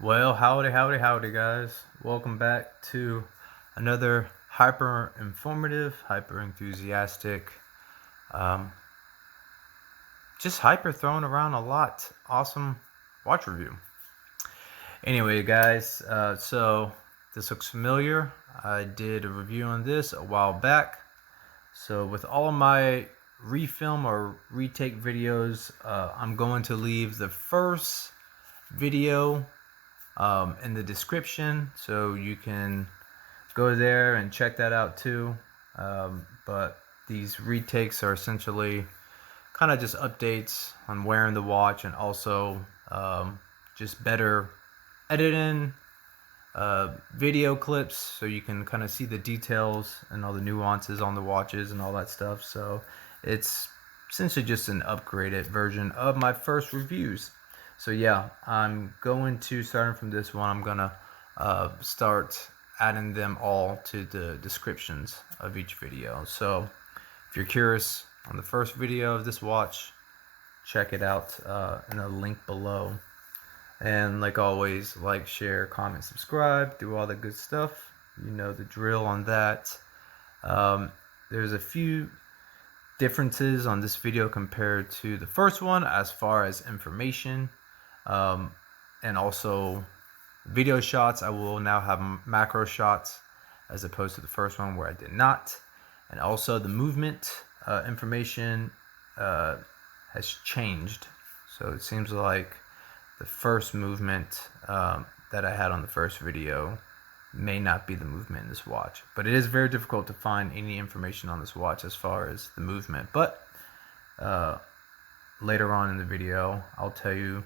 Well, howdy, guys. Welcome back to another hyper informative, hyper enthusiastic, um, just hyper thrown around a lot. Awesome watch review. Anyway, guys, so this looks familiar. I did a review on this a while back. So, with all my refilm or retake videos, I'm going to leave the first video in the description so you can go there and check that out too. But these retakes are essentially kind of just updates on wearing the watch and also just better editing video clips so you can kind of see the details and all the nuances on the watches and all that stuff. So it's essentially just an upgraded version of my first reviews. So yeah, I'm going to, starting from this one, I'm gonna start adding them all to the descriptions of each video. So if you're curious on the first video of this watch, check it out in a link below. And like always, like, share, comment, subscribe, do all the good stuff. You know the drill on that. There's a few differences on this video compared to the first one as far as information. And also video shots. I will now have macro shots as opposed to the first one where I did not. And also the movement information has changed. So it seems like the first movement that I had on the first video may not be the movement in this watch. But it is very difficult to find any information on this watch as far as the movement. But later on in the video, I'll tell you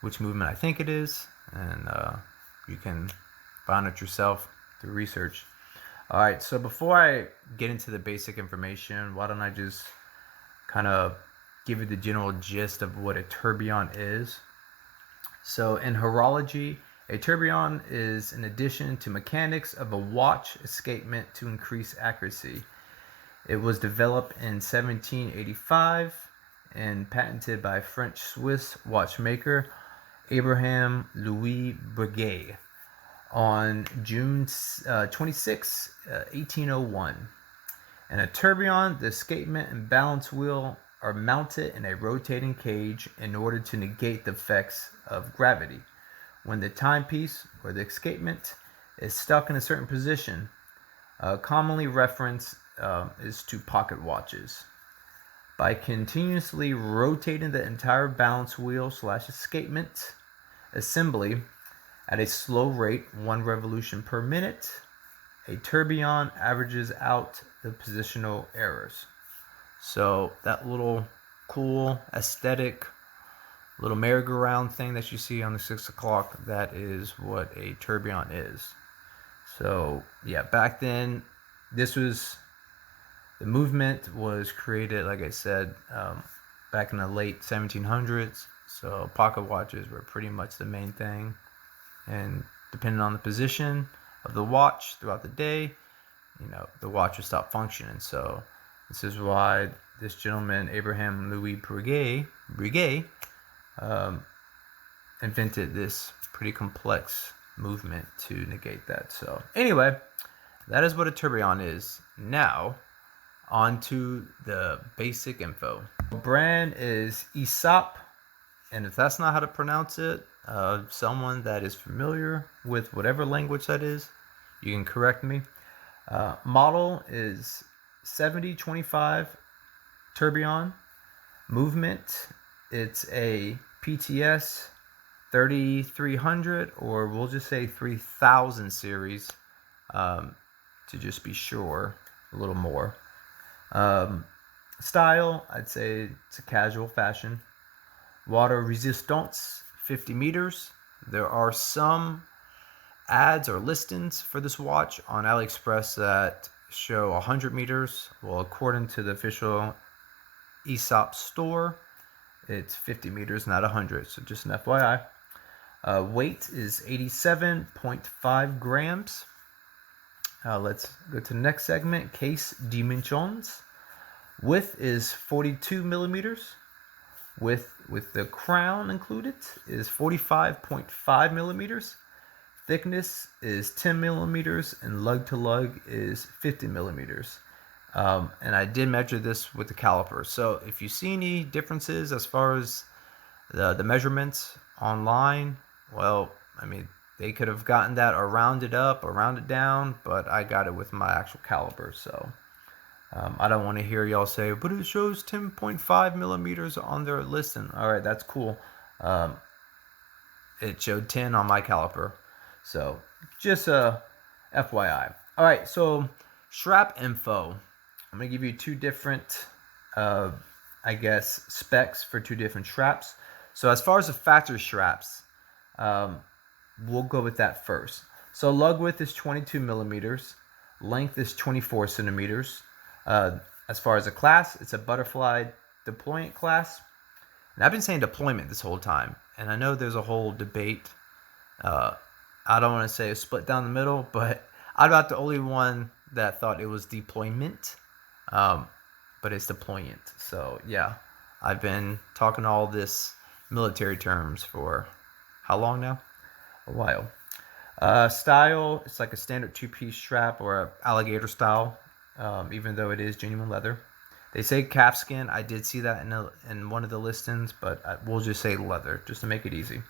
which movement I think it is, and you can find it yourself through research. Alright, so before I get into the basic information, why don't I just kind of give you the general gist of what a tourbillon is. So in horology, a tourbillon is an addition to mechanics of a watch escapement to increase accuracy. It was developed in 1785 and patented by French-Swiss watchmaker Abraham Louis Breguet on June 26, 1801. In a tourbillon, the escapement and balance wheel are mounted in a rotating cage in order to negate the effects of gravity. When the timepiece or the escapement is stuck in a certain position, commonly reference is to pocket watches. By continuously rotating the entire balance wheel / escapement assembly at a slow rate, 1 revolution per minute, a tourbillon averages out the positional errors. So that little cool aesthetic little merry-go-round thing that you see on the 6 o'clock, that is what a tourbillon is. So yeah, back then this was, the movement was created, like I said, back in the late 1700s. So pocket watches were pretty much the main thing, and depending on the position of the watch throughout the day, the watch would stop functioning. So this is why this gentleman, Abraham Louis Breguet, invented this pretty complex movement to negate that. So anyway, that is what a tourbillon is. Now, on to the basic info. The brand is Aesop, and if that's not how to pronounce it, someone that is familiar with whatever language that is, you can correct me. Model is 7025 tourbillon. Movement, it's a PTS 3300, or we'll just say 3000 series, to just be sure a little more. Style, I'd say it's a casual fashion. Water resistance, 50 meters. There are some ads or listings for this watch on Aliexpress that show 100 meters. Well, according to the official Aesop store, it's 50 meters, not 100. So just an FYI. Weight is 87.5 grams. Let's go to the next segment, case dimensions. Width is 42 millimeters. Width with the crown included is 45.5 millimeters. Thickness is 10 millimeters, and lug to lug is 50 millimeters. And I did measure this with the caliper. So if you see any differences as far as the measurements online, well, I mean, they could have gotten that or rounded up or rounded down, but I got it with my actual caliper. So I don't want to hear y'all say, but it shows 10.5 millimeters on their listing. All right, that's cool. It showed 10 on my caliper. So just a FYI. All right, so strap info. I'm gonna give you two different, I guess, specs for two different straps. So as far as the factory straps, we'll go with that first. So lug width is 22 millimeters. Length is 24 centimeters. As far as a class, it's a butterfly deployment class. And I've been saying deployment this whole time. And I know there's a whole debate. I don't want to say it's split down the middle, but I'm not the only one that thought it was deployment. But it's deployment. So yeah, I've been talking all this military terms for how long now? A while. Style, it's like a standard two-piece strap or an alligator style, even though it is genuine leather. They say calfskin. I did see that in one of the listings, but we'll just say leather just to make it easy.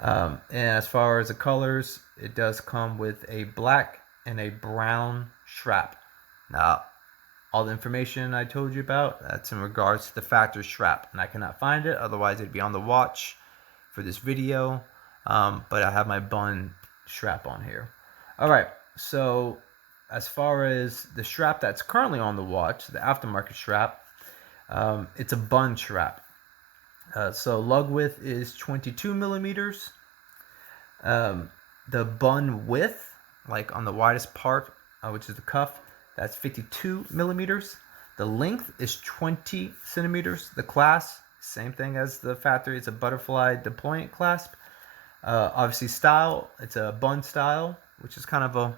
And as far as the colors, it does come with a black and a brown strap. Now, all the information I told you about, that's in regards to the factory strap, and I cannot find it, otherwise it'd be on the watch for this video. But I have my bun strap on here. All right, so as far as the strap that's currently on the watch, the aftermarket strap, it's a bun strap. So lug width is 22 millimeters. The bun width, like on the widest part, which is the cuff, that's 52 millimeters. The length is 20 centimeters. The clasp, same thing as the factory. It's a butterfly deployment clasp. Obviously style, it's a bun style, which is kind of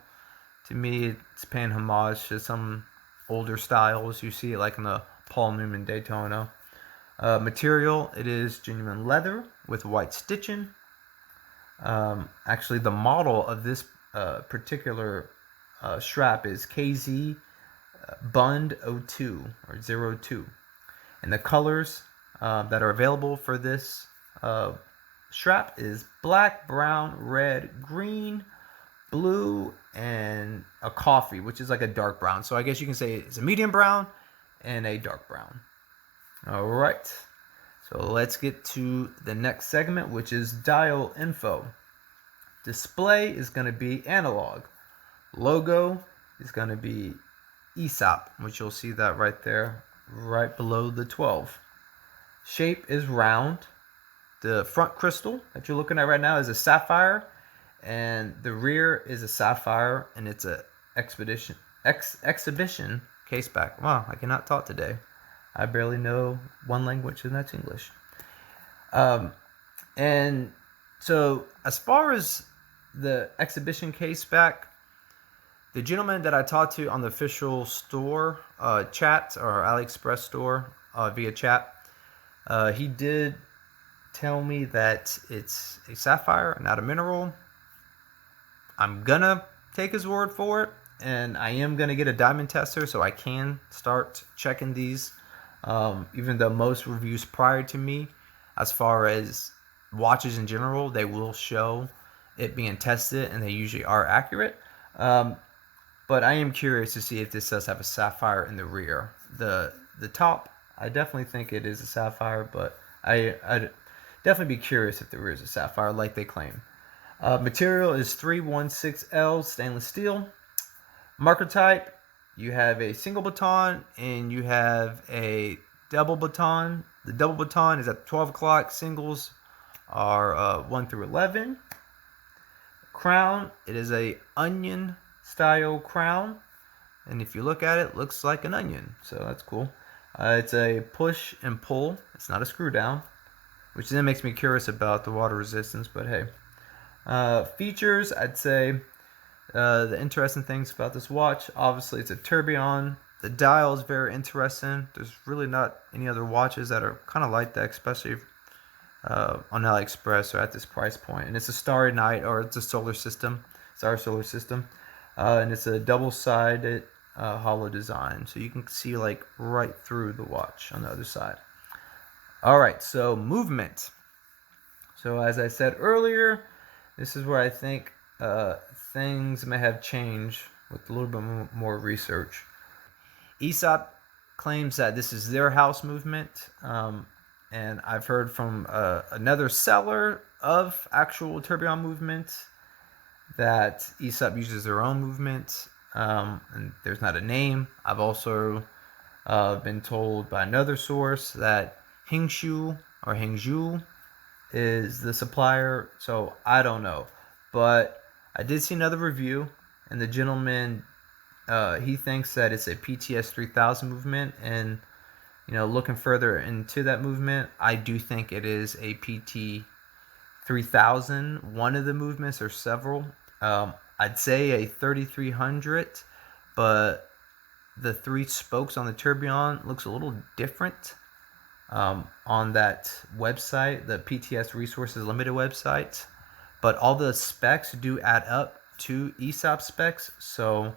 to me, it's paying homage to some older styles. You see it like in the Paul Newman Daytona. Material, it is genuine leather with white stitching. Actually, the model of this particular strap is KZ Bund 02 or 02. And the colors that are available for this strap is black, brown, red, green, blue, and a coffee, which is like a dark brown. So I guess you can say it's a medium brown and a dark brown. All right, so let's get to the next segment, which is dial info. Display is going to be analog. Logo is going to be Aesop, which you'll see that right there, right below the 12. Shape is round. The front crystal that you're looking at right now is a sapphire, and the rear is a sapphire, and it's a exhibition case back. Wow, I cannot talk today. I barely know one language, and that's English. And so as far as the exhibition case back, the gentleman that I talked to on the official store chat or Aliexpress store via chat, he did tell me that it's a sapphire, not a mineral. I'm gonna take his word for it, and I am gonna get a diamond tester so I can start checking these. Even though most reviews prior to me, as far as watches in general, they will show it being tested, and they usually are accurate. But I am curious to see if this does have a sapphire in the rear. The top, I definitely think it is a sapphire, but I'd definitely be curious if the rear is a sapphire like they claim. Material is 316L stainless steel. Marker type, you have a single baton and you have a double baton. The double baton is at 12 o'clock. Singles are 1 through 11. Crown, it is a onion style crown, and if you look at it, it looks like an onion, so that's cool. It's a push and pull. It's not a screw down, which then makes me curious about the water resistance, but hey. Features, I'd say the interesting things about this watch, obviously it's a Tourbillon The dial is very interesting. There's really not any other watches that are kind of like that, especially on Aliexpress or at this price point. And it's a Starry Night, or it's a solar system. It's our solar system. And it's a double-sided hollow design. So you can see like right through the watch on the other side. All right, so movement. So as I said earlier, this is where I think things may have changed with a little bit more research. Aesop claims that this is their house movement, and I've heard from another seller of actual tourbillon movement that Aesop uses their own movement, and there's not a name. I've also been told by another source that Hingshu or Hangzhou is the supplier, so I don't know. But I did see another review, and the gentleman, he thinks that it's a PTS 3000 movement, and looking further into that movement, I do think it is a PT 3000. One of the movements, or several. I'd say a 3300, but the three spokes on the tourbillon looks a little different on that website, the PTS Resources Limited website. But all the specs do add up to Aesop specs, so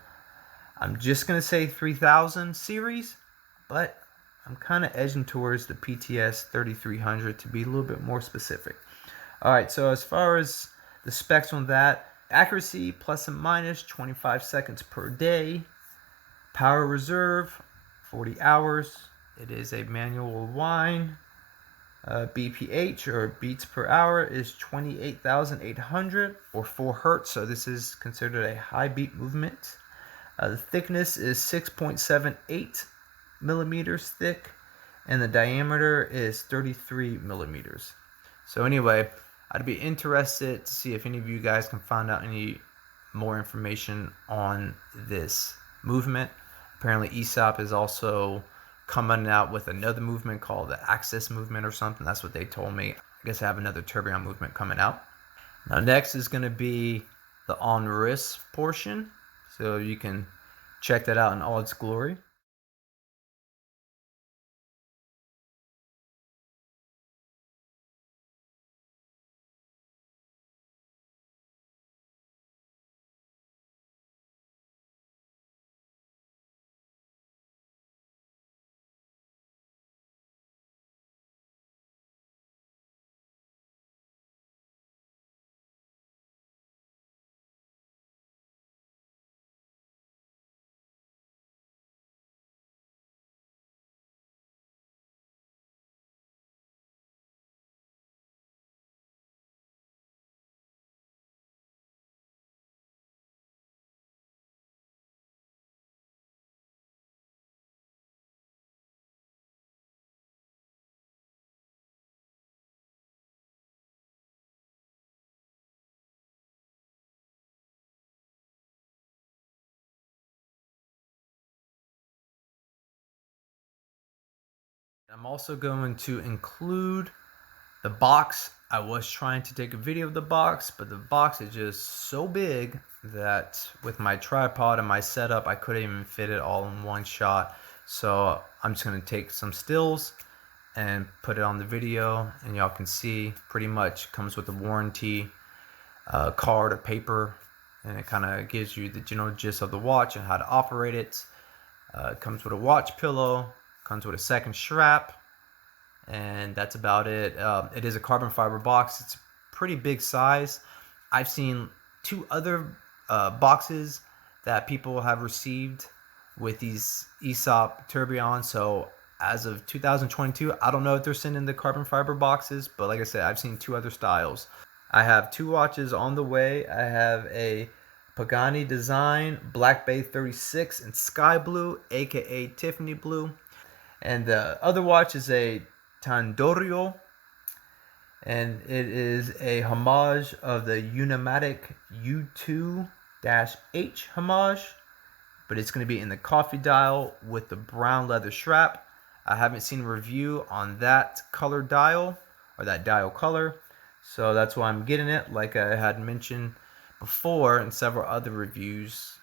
I'm just going to say 3000 series, but I'm kind of edging towards the PTS 3300 to be a little bit more specific. Alright, so as far as the specs on that, accuracy plus and minus 25 seconds per day, power reserve 40 hours, it is a manual wind, BPH or beats per hour is 28,800 or 4 hertz, so this is considered a high beat movement. The thickness is 6.78 millimeters thick, and the diameter is 33 millimeters. So anyway, I'd be interested to see if any of you guys can find out any more information on this movement. Apparently Aesop is also coming out with another movement called the Axis movement or something. That's what they told me. I guess I have another tourbillon movement coming out. Now next is going to be the on wrist portion, so you can check that out in all its glory. I'm also going to include the box. I was trying to take a video of the box, but the box is just so big that with my tripod and my setup, I couldn't even fit it all in one shot. So I'm just going to take some stills and put it on the video, and y'all can see pretty much comes with a warranty card or paper, and it kind of gives you the general gist of the watch and how to operate it. It comes with a watch pillow, comes with a second strap, and that's about it. It is a carbon fiber box. It's a pretty big size. I've seen 2 other boxes that people have received with these Aesop tourbillons. So as of 2022, I don't know if they're sending the carbon fiber boxes, but like I said, I've seen 2 other styles. I have 2 watches on the way. I have a Pagani design Black Bay 36 in sky blue, aka Tiffany blue, and the other watch is a Tandorio, and it is a homage of the Unimatic U2-H homage, but it's going to be in the coffee dial with the brown leather strap. I haven't seen a review on that color dial, or that dial color, so that's why I'm getting it. Like I had mentioned before in several other reviews,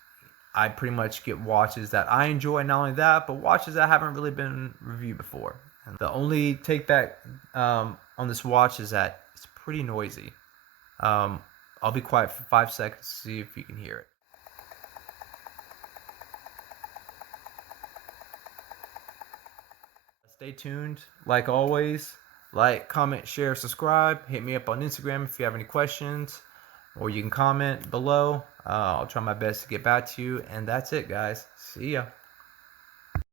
I pretty much get watches that I enjoy. Not only that, but watches that haven't really been reviewed before. And the only take back on this watch is that it's pretty noisy. I'll be quiet for 5 seconds to see if you can hear it. Stay tuned. Like always, like, comment, share, subscribe. Hit me up on Instagram if you have any questions, or you can comment below. I'll try my best to get back to you. And that's it, guys. See ya.